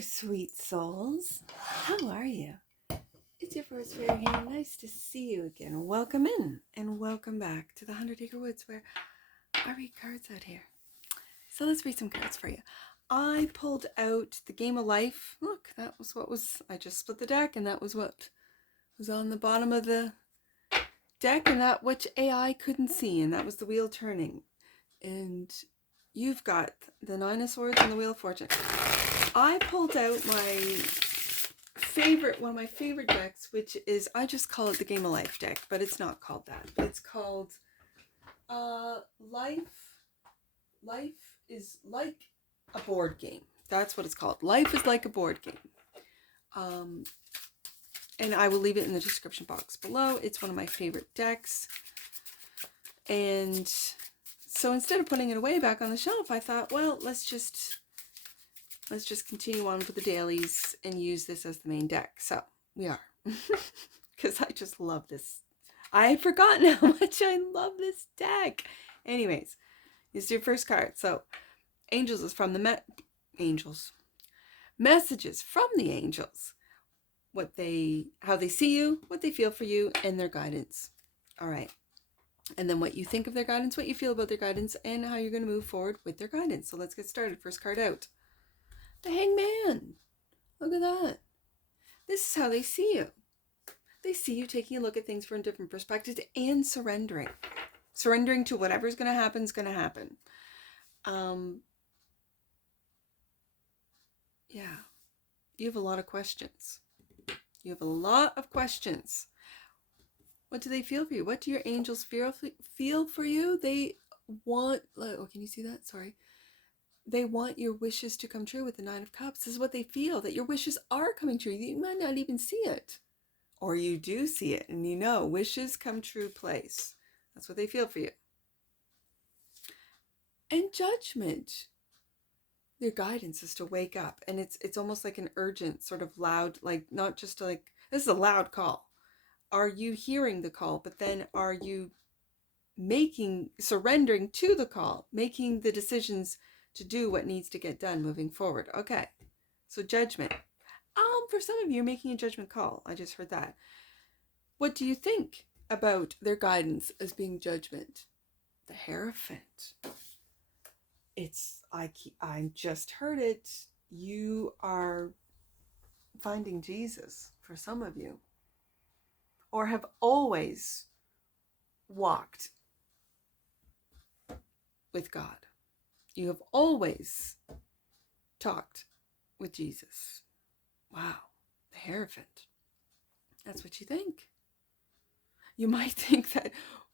there, sweet souls. How are you? It's your first fair here. Nice to see you again. Welcome in and welcome back to the 100 Acre Woods, where I read cards out here. So let's read some cards for you. I pulled out the Game of Life. Look, that was what was, I just split the deck and that was what was on the bottom of the deck, and that which AI couldn't see, and that was the wheel turning. And you've got the Nine of Swords and the Wheel of Fortune. I pulled out my one of my favorite decks, which is, I just call it the Game of Life deck, but it's not called that. It's called Life is like a board game. That's what it's called. Life is like a board game. And I will leave it in the description box below. It's one of my favorite decks. And so instead of putting it away back on the shelf, I thought, well, let's just continue on with the dailies and use this as the main deck. So we are, because I just love this. I had forgotten how much I love this deck. Anyways, this is your first card. So angels is from the angels. Messages from the angels. How they see you, what they feel for you, and their guidance. All right. And then what you think of their guidance, what you feel about their guidance, and how you're going to move forward with their guidance. So let's get started. First card out. The Hangman. Look at that. This is how they see you. They see you taking a look at things from different perspectives and surrendering. Surrendering to whatever's going to happen is going to happen. Yeah. You have a lot of questions. You have a lot of questions. What do they feel for you? What do your angels feel for you? They want, oh, can you see that? Sorry. They want your wishes to come true with the Nine of Cups. This is what they feel, that your wishes are coming true. You might not even see it. Or you do see it, and you know, wishes come true place. That's what they feel for you. And Judgment. Their guidance is to wake up. And it's almost like an urgent, sort of loud, like not just like, this is a loud call. Are you hearing the call? But then are you surrendering to the call, making the decisions to do what needs to get done moving forward? Okay, so Judgment. For some of you, you're making a judgment call. I just heard that. What do you think about their guidance as being Judgment? The Hierophant. I just heard it. You are finding Jesus for some of you, or have always walked with God. You have always talked with Jesus. Wow, the Hierophant. That's what you think. You might think that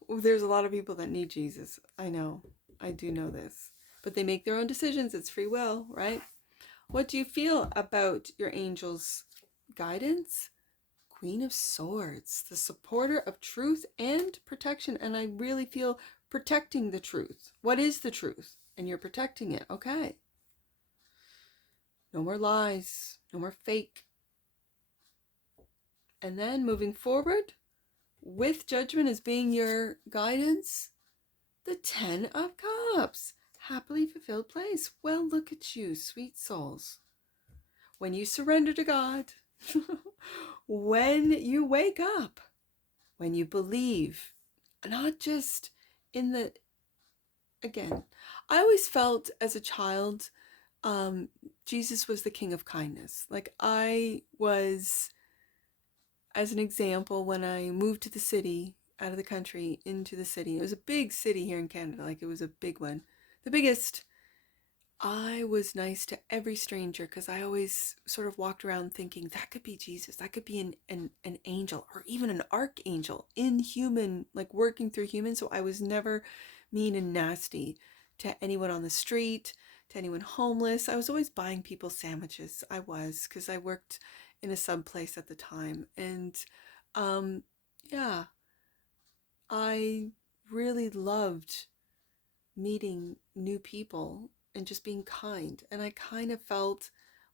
there's a lot of people that need Jesus. I know. I do know this. But they make their own decisions. It's free will, right? What do you feel about your angels' guidance? Queen of Swords, the supporter of truth and protection. And I really feel protecting the truth. What is the truth? And you're protecting it. Okay. No more lies. No more fake. And then moving forward, with Judgment as being your guidance, the Ten of Cups. Happily fulfilled place. Well, look at you, sweet souls. When you surrender to God, when you wake up, when you believe, not just in the, again, I always felt as a child, Jesus was the king of kindness. Like I was, as an example, when I moved to the city, out of the country into the city, it was a big city here in Canada, like it was a big one. The biggest. I was nice to every stranger because I always sort of walked around thinking that could be Jesus. That could be an angel, or even an archangel in human, like working through humans. So I was never mean and nasty to anyone on the street, to anyone homeless. I was always buying people sandwiches. I was, because I worked in a sub place at the time. And yeah, I really loved meeting new people and just being kind. And I kind of felt,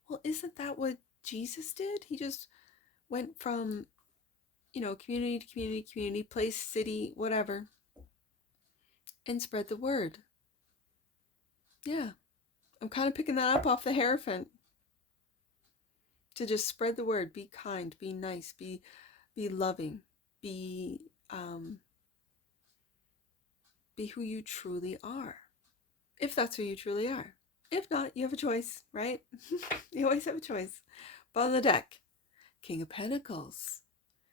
well, isn't that what Jesus did? He just went from, community to community, place, city, whatever, and spread the word. Yeah, I'm kind of picking that up off the Hierophant. to just spread the word, be kind, be nice, be loving, be be who you truly are, if that's who you truly are. If not, you have a choice, right? You always have a choice. But on the deck, King of Pentacles,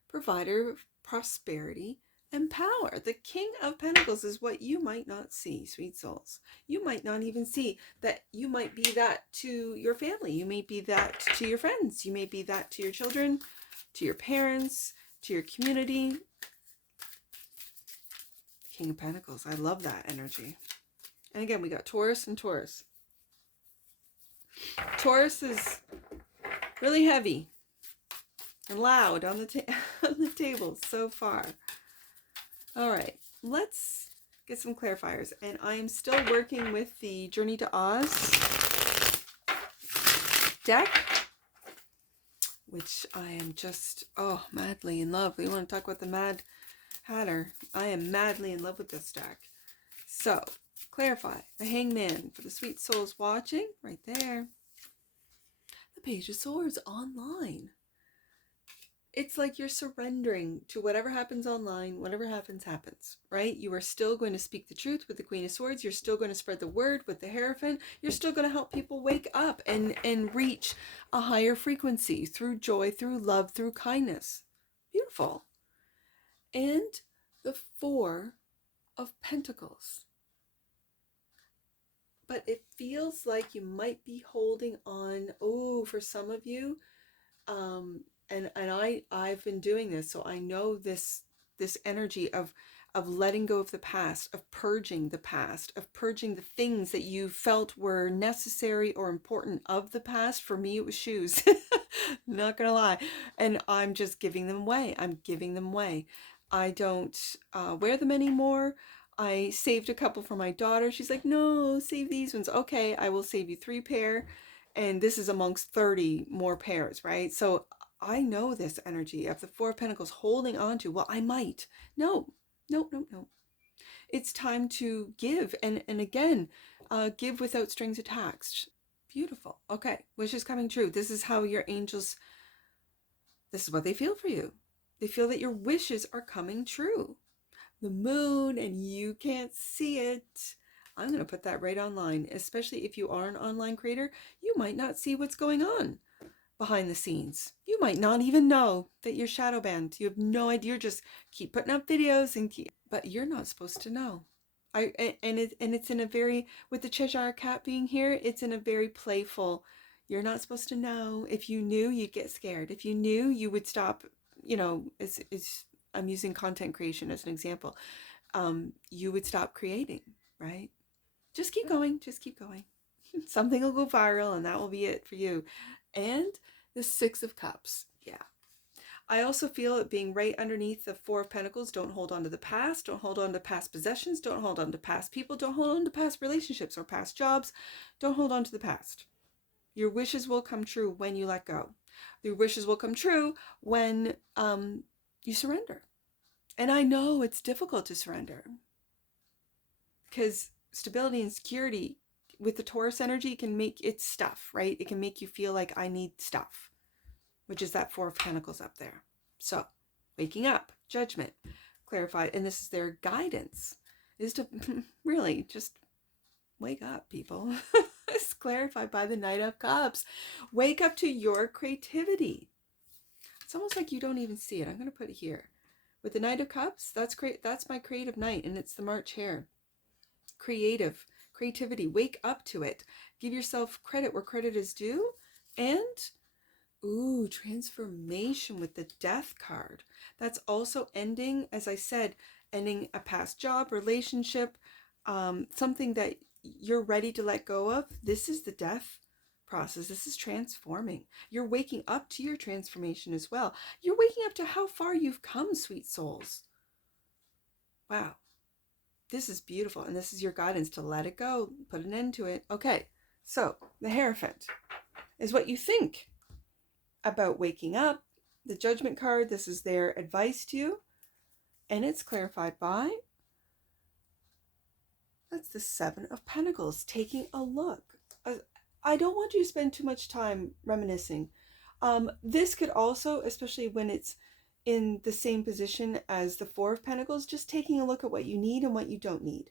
provider of prosperity and power. The King of Pentacles is what you might not see, sweet souls. You might not even see that you might be that to your family. You may be that to your friends. You may be that to your children, to your parents, to your community. King of Pentacles. I love that energy. And again, we got Taurus and Taurus. Taurus is really heavy and loud on the on the table so far. All right, let's get some clarifiers. And I am still working with the Journey to Oz deck, which I am just, madly in love. We want to talk about the Mad Hatter. I am madly in love with this deck. So, clarify. The Hangman for the sweet souls watching, right there. The Page of Swords online. It's like you're surrendering to whatever happens online. Whatever happens, happens, right? You are still going to speak the truth with the Queen of Swords. You're still going to spread the word with the Hierophant. You're still going to help people wake up and reach a higher frequency through joy, through love, through kindness. Beautiful. And the Four of Pentacles. But it feels like you might be holding on, for some of you, and I've been doing this, so I know this energy of letting go of the past, of purging the past, of purging the things that you felt were necessary or important of the past. For me, it was shoes. Not gonna lie. And I'm just giving them away. I'm giving them away. I don't wear them anymore. I saved a couple for my daughter. She's like, no, save these ones. Okay, I will save you 3 pair. And this is amongst 30 more pairs, right? So I know this energy of the Four of Pentacles holding on to, well, I might. No. It's time to give. And again, give without strings attached. Beautiful. Okay, wish is coming true. This is how your angels, this is what they feel for you. They feel that your wishes are coming true. The moon, and you can't see it. I'm going to put that right online, especially if you are an online creator. You might not see what's going on behind the scenes. You might not even know that you're shadow banned. You have no idea. You're just keep putting up videos but you're not supposed to know. It's in a very, with the Cheshire Cat being here, it's in a very playful, you're not supposed to know. If you knew, you'd get scared. If you knew, you would stop, I'm using content creation as an example. You would stop creating, right? Just keep going. Just keep going. Something will go viral and that will be it for you. And the Six of Cups. Yeah. I also feel it being right underneath the Four of Pentacles. Don't hold on to the past. Don't hold on to past possessions. Don't hold on to past people. Don't hold on to past relationships or past jobs. Don't hold on to the past. Your wishes will come true when you let go. Your wishes will come true when you surrender. And I know it's difficult to surrender because stability and security with the Taurus energy can make it stuff, right? It can make you feel like I need stuff, which is that Four of Pentacles up there. So waking up, judgment, clarified. And this is their guidance, is to really just wake up, people. It's clarified by the Knight of Cups. Wake up to your creativity. It's almost like you don't even see it. I'm going to put it here. With the Knight of Cups, that's great. That's my creative knight, and it's the March hare. Creativity. Wake up to it. Give yourself credit where credit is due. And, transformation with the Death card. That's also ending, as I said, ending a past job, relationship, something that you're ready to let go of. This is the Death process. This is transforming. You're waking up to your transformation as well. You're waking up to how far you've come, sweet souls. Wow. This is beautiful. And this is your guidance to let it go, put an end to it. Okay. So the Hierophant is what you think about waking up. The Judgment card, this is their advice to you. And it's clarified by, that's the Seven of Pentacles, taking a look. I don't want you to spend too much time reminiscing. This could also, especially when it's in the same position as the Four of Pentacles, just taking a look at what you need and what you don't need.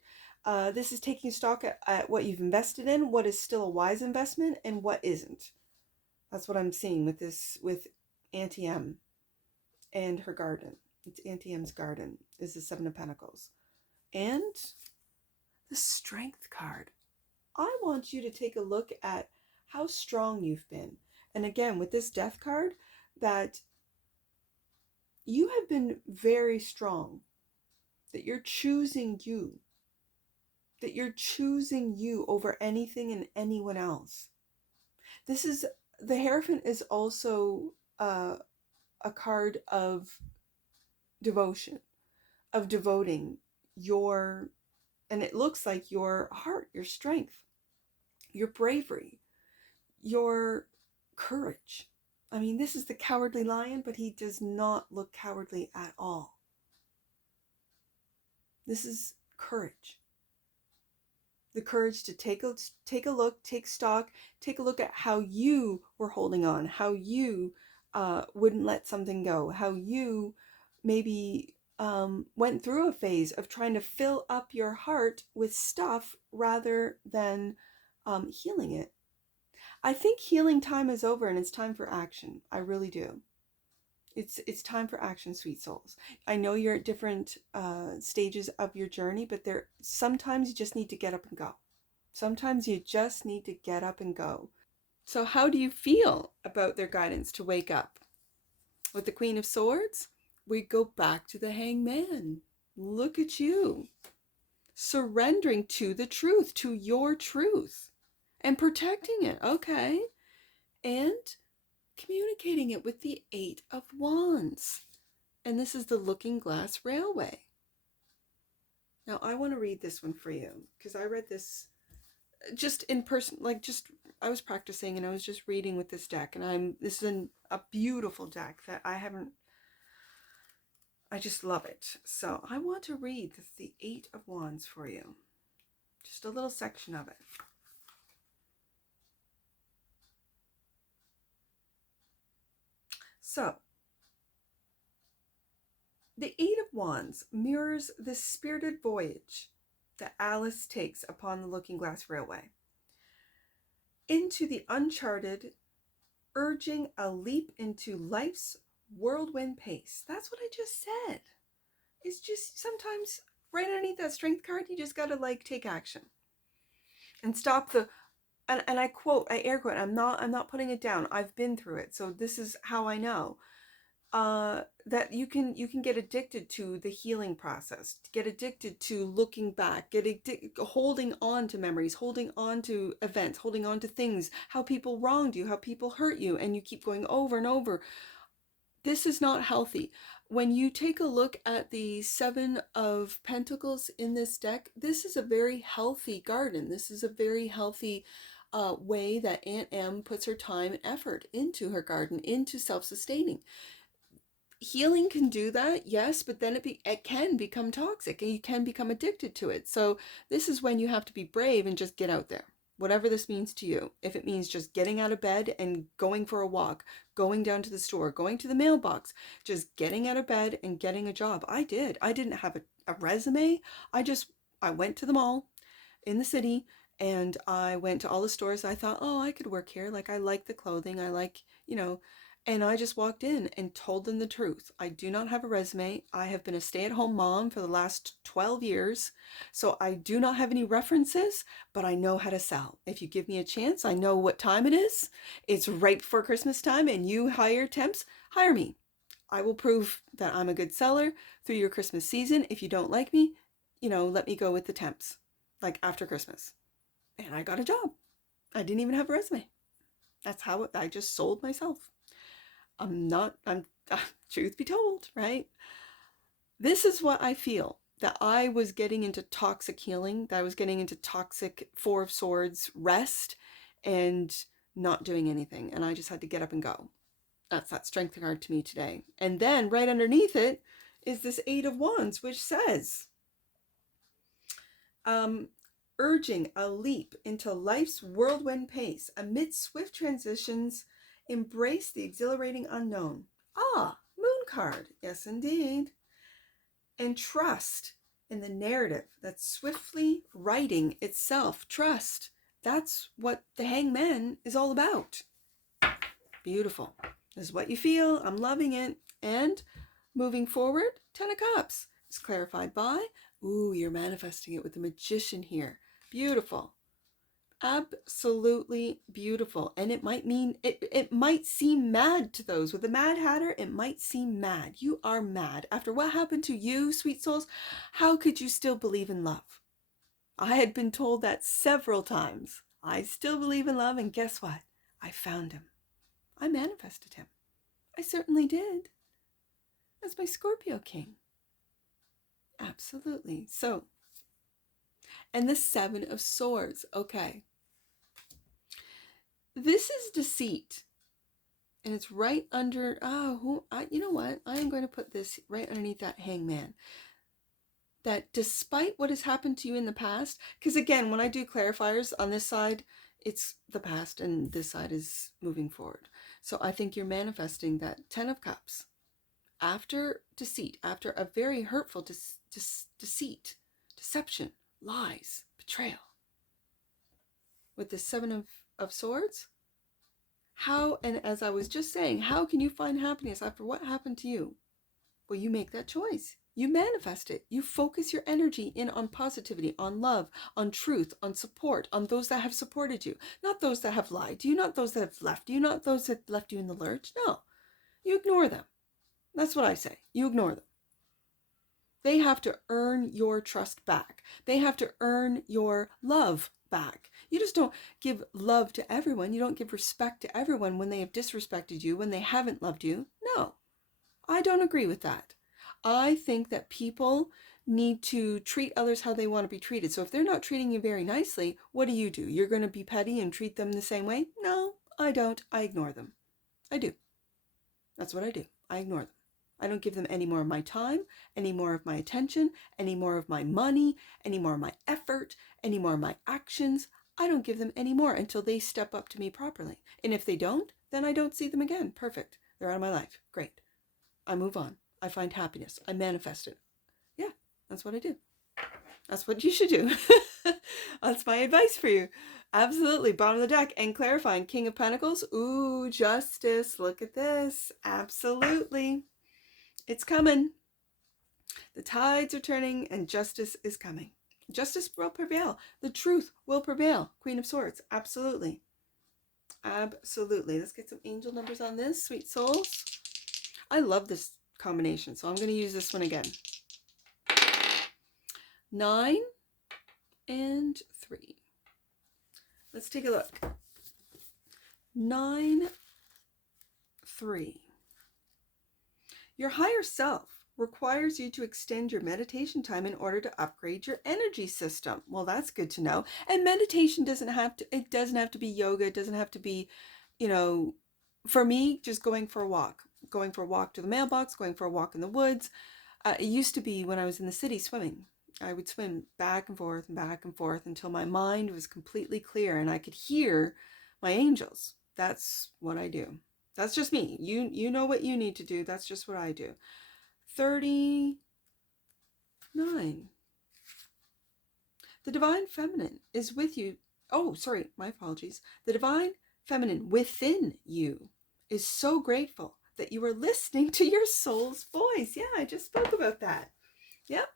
This is taking stock at what you've invested in, what is still a wise investment, and what isn't. That's what I'm seeing with this, with Auntie M and her garden. It's Auntie M's garden, is the Seven of Pentacles. And the Strength card. I want you to take a look at how strong you've been. And again, with this Death card, that you have been very strong, that you're choosing you, that you're choosing you over anything and anyone else. This is, the Hierophant is also a card of devotion, of devoting your, and it looks like your heart, your strength, your bravery, your courage. I mean, this is the Cowardly Lion, but he does not look cowardly at all. This is courage. The courage to take a look, take stock, take a look at how you were holding on, how you wouldn't let something go, how you maybe went through a phase of trying to fill up your heart with stuff rather than healing it. I think healing time is over and it's time for action. I really do. It's time for action, sweet souls. I know you're at different stages of your journey, but sometimes you just need to get up and go. Sometimes you just need to get up and go. So how do you feel about their guidance to wake up? With the Queen of Swords, we go back to the Hangman. Look at you. Surrendering to the truth, to your truth, and protecting it. Okay. And communicating it with the Eight of Wands. And this is the Looking Glass Railway. Now, I want to read this one for you because I read this just in person, like I was practicing and I was just reading with this deck, and this is a beautiful deck that I just love it. So I want to read the Eight of Wands for you. Just a little section of it. So, the Eight of Wands mirrors the spirited voyage that Alice takes upon the Looking Glass Railway into the uncharted, urging a leap into life's whirlwind pace. That's what I just said. It's just sometimes right underneath that Strength card, you just gotta take action and stop the. And I air quote. I'm not putting it down. I've been through it, so this is how I know. That you can get addicted to the healing process, get addicted to looking back, holding on to memories, holding on to events, holding on to things, how people wronged you, how people hurt you, and you keep going over and over. This is not healthy. When you take a look at the Seven of Pentacles in this deck, this is a very healthy garden. This is a very healthy way that Aunt Em puts her time and effort into her garden, into self-sustaining. Healing can do that, yes, but then it can become toxic and you can become addicted to it. So this is when you have to be brave and just get out there, whatever this means to you. If it means just getting out of bed and going for a walk, going down to the store, going to the mailbox, just getting out of bed and getting a job. I didn't have a resume. I went to the mall in the city and I went to all the stores. I thought, oh, I could work here. I like the clothing. I like, and I just walked in and told them the truth. I do not have a resume. I have been a stay-at-home mom for the last 12 years. So I do not have any references, but I know how to sell. If you give me a chance, I know what time it is. It's right before Christmas time and you hire temps, hire me. I will prove that I'm a good seller through your Christmas season. If you don't like me, let me go with the temps, after Christmas. And I got a job. I didn't even have a resume. That's how I just sold myself. Truth be told, right? This is what I feel, that I was getting into toxic healing, that I was getting into toxic Four of Swords rest and not doing anything. And I just had to get up and go. That's that Strength card to me today. And then right underneath it is this Eight of Wands, which says, urging a leap into life's whirlwind pace amid swift transitions Embrace the exhilarating unknown. Ah, moon card. Yes, indeed. And trust in the narrative that's swiftly writing itself. Trust. That's what the hangman is all about. Beautiful. This is what you feel. I'm loving it. And moving forward, 10 of Cups is clarified by, ooh, you're manifesting it with the Magician here. Beautiful. Absolutely beautiful. And it might mean, it might seem mad to those. With the Mad Hatter, it might seem mad. You are mad. After what happened to you, sweet souls, how could you still believe in love? I had been told that several times. I still believe in love, and guess what? I found him. I manifested him. I certainly did. As my Scorpio king. Absolutely. So, and the 7 of Swords. Okay. This is deceit. And it's right under, you know what? I am going to put this right underneath that hangman. That despite what has happened to you in the past, because again, when I do clarifiers on this side, it's the past and this side is moving forward. So I think you're manifesting that 10 of Cups. After deceit, after a very hurtful deceit, deception, lies, betrayal. With the 7 of Swords, how, and as I was just saying, how can you find happiness after what happened to you? Well, you make that choice. You manifest it. You focus your energy in on positivity, on love, on truth, on support, on those that have supported you, not those that have lied to you, not those that have left you, not those that left you in the lurch. No, you ignore them. That's what I say. You ignore them. They have to earn your trust back. They have to earn your love back. You just don't give love to everyone. You don't give respect to everyone when they have disrespected you, when they haven't loved you. No, I don't agree with that. I think that people need to treat others how they want to be treated. So if they're not treating you very nicely, what do? You're going to be petty and treat them the same way? No, I don't. I ignore them. I do. That's what I do. I ignore them. I don't give them any more of my time, any more of my attention, any more of my money, any more of my effort, any more of my actions. I don't give them any more until they step up to me properly. And if they don't, then I don't see them again. Perfect. They're out of my life. Great. I move on. I find happiness. I manifest it. Yeah, that's what I do. That's what you should do. That's my advice for you. Absolutely. Bottom of the deck and clarifying. King of Pentacles. Ooh, justice. Look at this. Absolutely. It's coming. The tides are turning and justice is coming. Justice will prevail. The truth will prevail. Queen of Swords. Absolutely. Absolutely. Let's get some angel numbers on this, sweet souls. I love this combination, so I'm going to use this one again. 9 and 3. Let's take a look. 9, 3. Your higher self requires you to extend your meditation time in order to upgrade your energy system. Well, that's good to know. And meditation doesn't have to be yoga. It doesn't have to be, for me, just going for a walk to the mailbox, going for a walk in the woods. It used to be when I was in the city swimming. I would swim back and forth until my mind was completely clear and I could hear my angels. That's what I do. That's just me. You know what you need to do. That's just what I do. 39. The Divine Feminine is with you. Oh, sorry, my apologies. The Divine Feminine within you is so grateful that you are listening to your soul's voice. Yeah, I just spoke about that. Yep.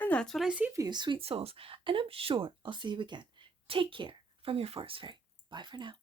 And that's what I see for you, sweet souls. And I'm sure I'll see you again. Take care from your Forest Fairy. Bye for now.